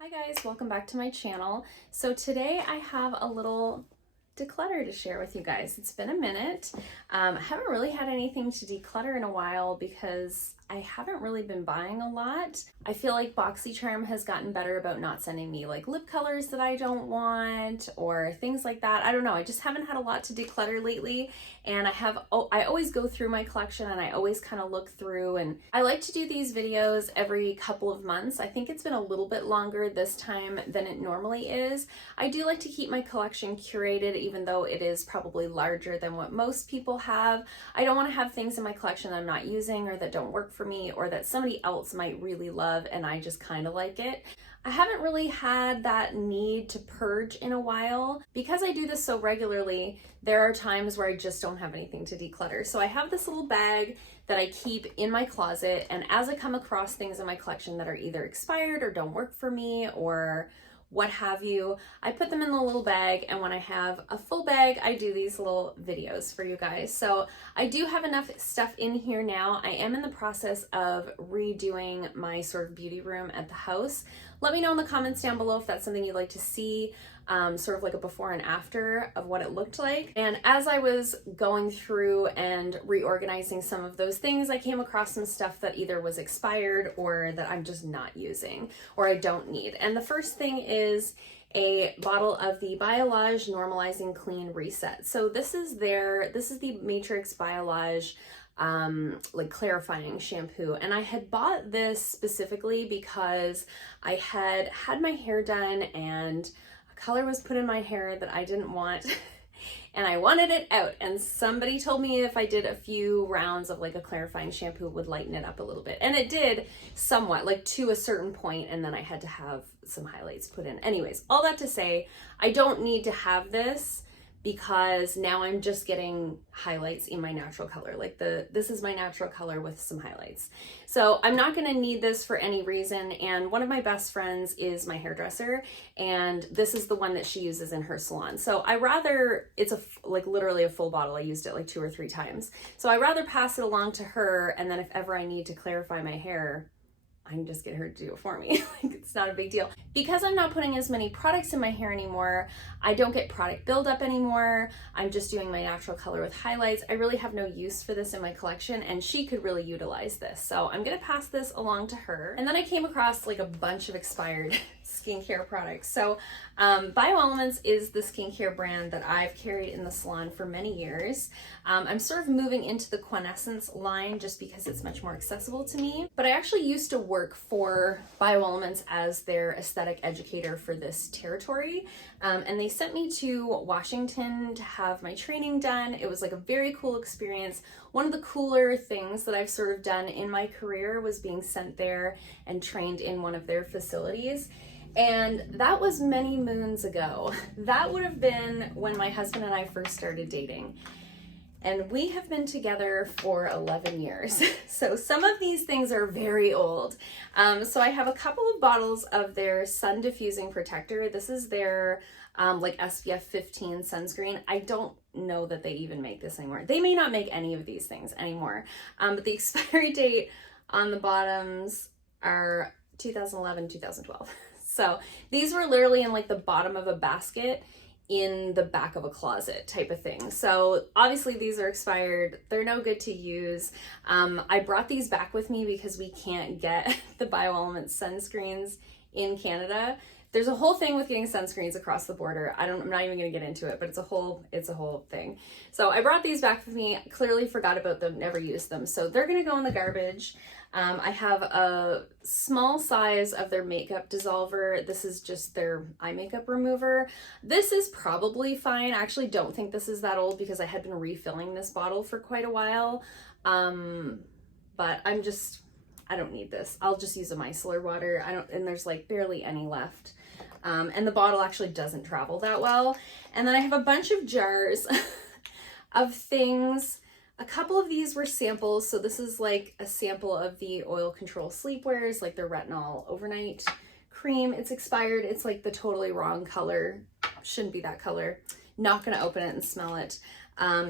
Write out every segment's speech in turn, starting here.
Hi guys, welcome back to my channel. So today I have a little declutter to share with you guys. It's been a minute. I haven't really had anything to declutter in a while because I haven't really been buying a lot. I feel like BoxyCharm has gotten better about not sending me like lip colors that I don't want or things like that. I don't know, I just haven't had a lot to declutter lately, and I always go through my collection and I always kind of look through, and I like to do these videos every couple of months. I think it's been a little bit longer this time than it normally is. I do like to keep my collection curated, even though it is probably larger than what most people have. I don't want to have things in my collection that I'm not using or that don't work for me or that somebody else might really love and I just kind of like it. I haven't really had that need to purge in a while. Because I do this so regularly, there are times where I just don't have anything to declutter. So I have this little bag that I keep in my closet, and as I come across things in my collection that are either expired or don't work for me or what have you, I put them in the little bag, and when I have a full bag, I do these little videos for you guys. So I do have enough stuff in here now. I am in the process of redoing my sort of beauty room at the house. Let me know in the comments down below if that's something you'd like to see, sort of like a before and after of what it looked like. And as I was going through and reorganizing some of those things, I came across some stuff that either was expired or that I'm just not using or I don't need. And the first thing is a bottle of the Biolage Normalizing Clean Reset. So this is the Matrix Biolage like clarifying shampoo, and I had bought this specifically because I had my hair done and a color was put in my hair that I didn't want and I wanted it out, and somebody told me if I did a few rounds of like a clarifying shampoo it would lighten it up a little bit, and it did somewhat, like to a certain point, and then I had to have some highlights put in. Anyways, all that to say, I don't need to have this because now I'm just getting highlights in my natural color. Like this is my natural color with some highlights. So I'm not gonna need this for any reason. And one of my best friends is my hairdresser, and this is the one that she uses in her salon. So it's like literally a full bottle. I used it like 2 or 3 times. So I rather pass it along to her, and then if ever I need to clarify my hair, I can just get her to do it for me. Like, it's not a big deal. Because I'm not putting as many products in my hair anymore, I don't get product buildup anymore. I'm just doing my natural color with highlights. I really have no use for this in my collection, and she could really utilize this. So I'm gonna pass this along to her. And then I came across like a bunch of expired skincare products. So BioElements is the skincare brand that I've carried in the salon for many years. I'm sort of moving into the Quintessence line just because it's much more accessible to me. But I actually used to work for BioElements as their aesthetic educator for this territory. And they sent me to Washington to have my training done. It was like a very cool experience. One of the cooler things that I've sort of done in my career was being sent there and trained in one of their facilities. And that was many moons ago. That would have been when my husband and I first started dating. And we have been together for 11 years. So some of these things are very old. So I have a couple of bottles of their sun diffusing protector. This is their like SPF 15 sunscreen. I don't know that they even make this anymore. They may not make any of these things anymore. But the expiry date on the bottoms are 2011, 2012. So these were literally in like the bottom of a basket in the back of a closet type of thing. So obviously these are expired. They're no good to use. I brought these back with me because we can't get the BioElements sunscreens in Canada. There's a whole thing with getting sunscreens across the border. I'm not even gonna get into it, but it's a whole thing. So I brought these back with me, clearly forgot about them, never used them. So they're gonna go in the garbage. I have a small size of their makeup dissolver. This is just their eye makeup remover. This is probably fine. I actually don't think this is that old because I had been refilling this bottle for quite a while. But I don't need this. I'll just use a micellar water. And there's like barely any left. And the bottle actually doesn't travel that well. And then I have a bunch of jars of things. A couple of these were samples. So this is like a sample of the Oil Control Sleepwears, like their retinol overnight cream. It's expired. It's like the totally wrong color. Shouldn't be that color. Not gonna open it and smell it.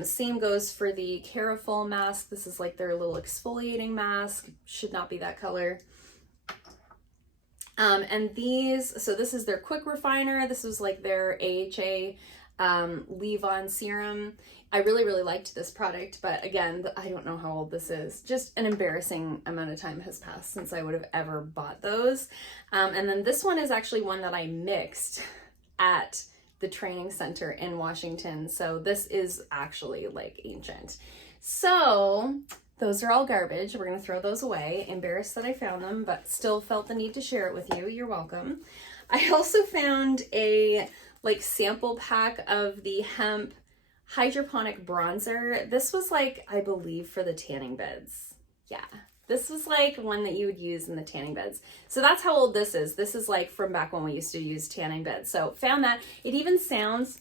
Same goes for the Carafol mask. This is like their little exfoliating mask. Should not be that color. And these, so this is their quick refiner. This was like their AHA leave-on serum. I really, really liked this product, but again, I don't know how old this is. Just an embarrassing amount of time has passed since I would have ever bought those. And then this one is actually one that I mixed at the training center in Washington. So this is actually like ancient. So those are all garbage. We're gonna throw those away. Embarrassed that I found them, but still felt the need to share it with you. You're welcome. I also found a like sample pack of the hemp hydroponic bronzer. This was like, I believe, for the tanning beds. Yeah, this was like one that you would use in the tanning beds. So that's how old this is. This is like from back when we used to use tanning beds. So found that. It even sounds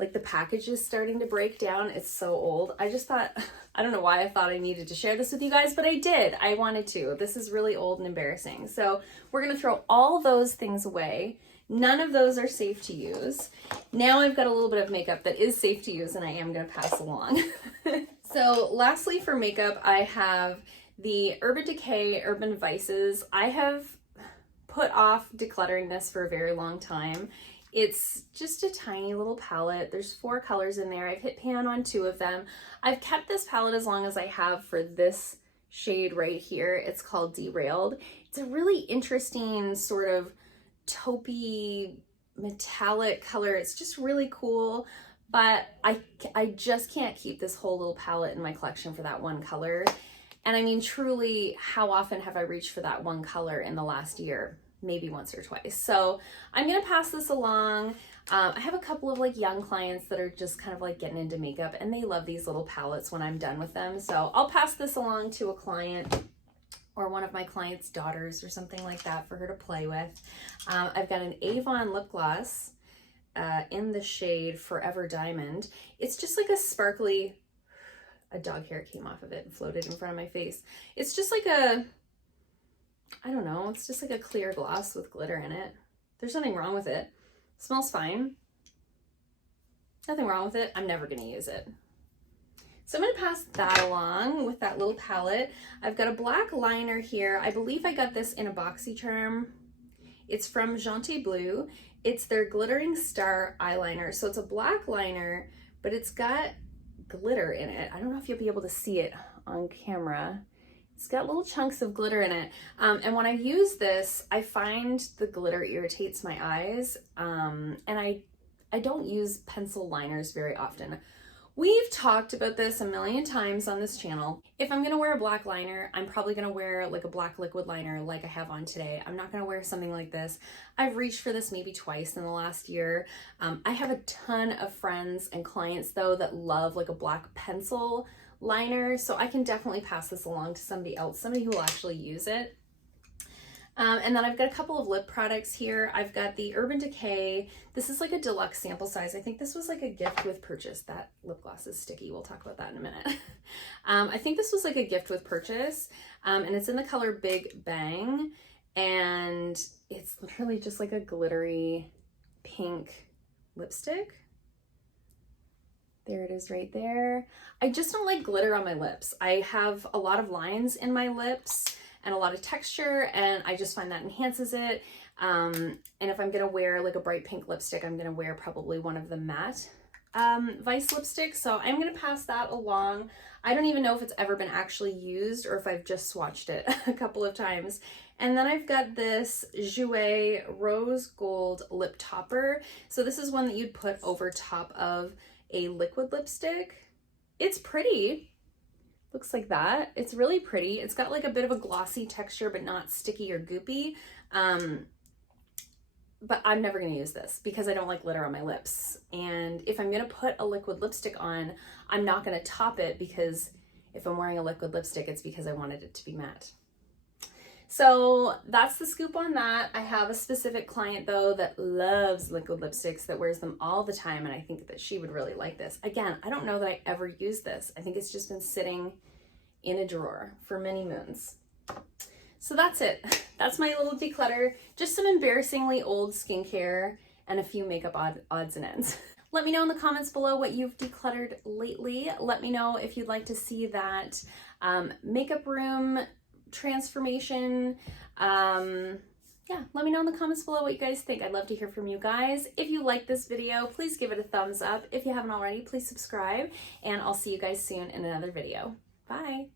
like the package is starting to break down. It's so old. I just thought, I don't know why I thought I needed to share this with you guys, but I did. I wanted to. This is really old and embarrassing. So we're going to throw all those things away. None of those are safe to use. Now I've got a little bit of makeup that is safe to use and I am going to pass along. So lastly for makeup, I have the Urban Decay Urban Vices. I have put off decluttering this for a very long time. It's just a tiny little palette. There's 4 colors in there. I've hit pan on 2 of them. I've kept this palette as long as I have for this shade right here. It's called Derailed. It's a really interesting sort of taupey metallic color. It's just really cool, but I just can't keep this whole little palette in my collection for that one color. And I mean, truly, how often have I reached for that one color in the last year? Maybe once or twice. So I'm gonna pass this along. I have a couple of like young clients that are just kind of like getting into makeup and they love these little palettes when I'm done with them. So I'll pass this along to a client or one of my clients' daughters or something like that for her to play with. I've got an Avon Lip Gloss in the shade Forever Diamond. It's just like a sparkly, a dog hair came off of it and floated in front of my face. It's just like a, I don't know, it's just like a clear gloss with glitter in it. There's nothing wrong with it. Smells fine. Nothing wrong with it. I'm never gonna use it. So I'm gonna pass that along with that little palette. I've got a black liner here. I believe I got this in a BoxyCharm. It's from Gentil Bleu. It's their Glittering Star eyeliner. So it's a black liner, but it's got glitter in it. I don't know if you'll be able to see it on camera. It's got little chunks of glitter in it. And when I use this, I find the glitter irritates my eyes. And I don't use pencil liners very often. We've talked about this a million times on this channel. If I'm gonna wear a black liner, I'm probably gonna wear like a black liquid liner like I have on today. I'm not gonna wear something like this. I've reached for this maybe twice in the last year. I have a ton of friends and clients though that love like a black pencil liner, so I can definitely pass this along to somebody else, somebody who will actually use it. And then I've got a couple of lip products here. I've got the Urban Decay. This is like a deluxe sample size. I think this was like a gift with purchase. That lip gloss is sticky. We'll talk about that in a minute. I think this was like a gift with purchase, and it's in the color Big Bang, and it's literally just like a glittery pink lipstick. There it is right there. I just don't like glitter on my lips. I have a lot of lines in my lips and a lot of texture, and I just find that enhances it. And if I'm gonna wear like a bright pink lipstick, I'm gonna wear probably one of the matte Vice lipsticks. So I'm gonna pass that along. I don't even know if it's ever been actually used or if I've just swatched it a couple of times. And then I've got this Jouer Rose Gold Lip Topper. So this is one that you'd put over top of a liquid lipstick. It's pretty. Looks like that. It's really pretty. It's got like a bit of a glossy texture, but not sticky or goopy. But I'm never gonna use this because I don't like glitter on my lips. And if I'm gonna put a liquid lipstick on, I'm not gonna top it, because if I'm wearing a liquid lipstick, it's because I wanted it to be matte. So that's the scoop on that. I have a specific client though that loves liquid lipsticks, that wears them all the time, and I think that she would really like this. Again, I don't know that I ever used this. I think it's just been sitting in a drawer for many moons. So that's it. That's my little declutter. Just some embarrassingly old skincare and a few makeup odds and ends. Let me know in the comments below what you've decluttered lately. Let me know if you'd like to see that makeup room transformation. Yeah, let me know in the comments below what you guys think. I'd love to hear from you guys. If you like this video, please give it a thumbs up. If you haven't already, please subscribe, and I'll see you guys soon in another video. Bye.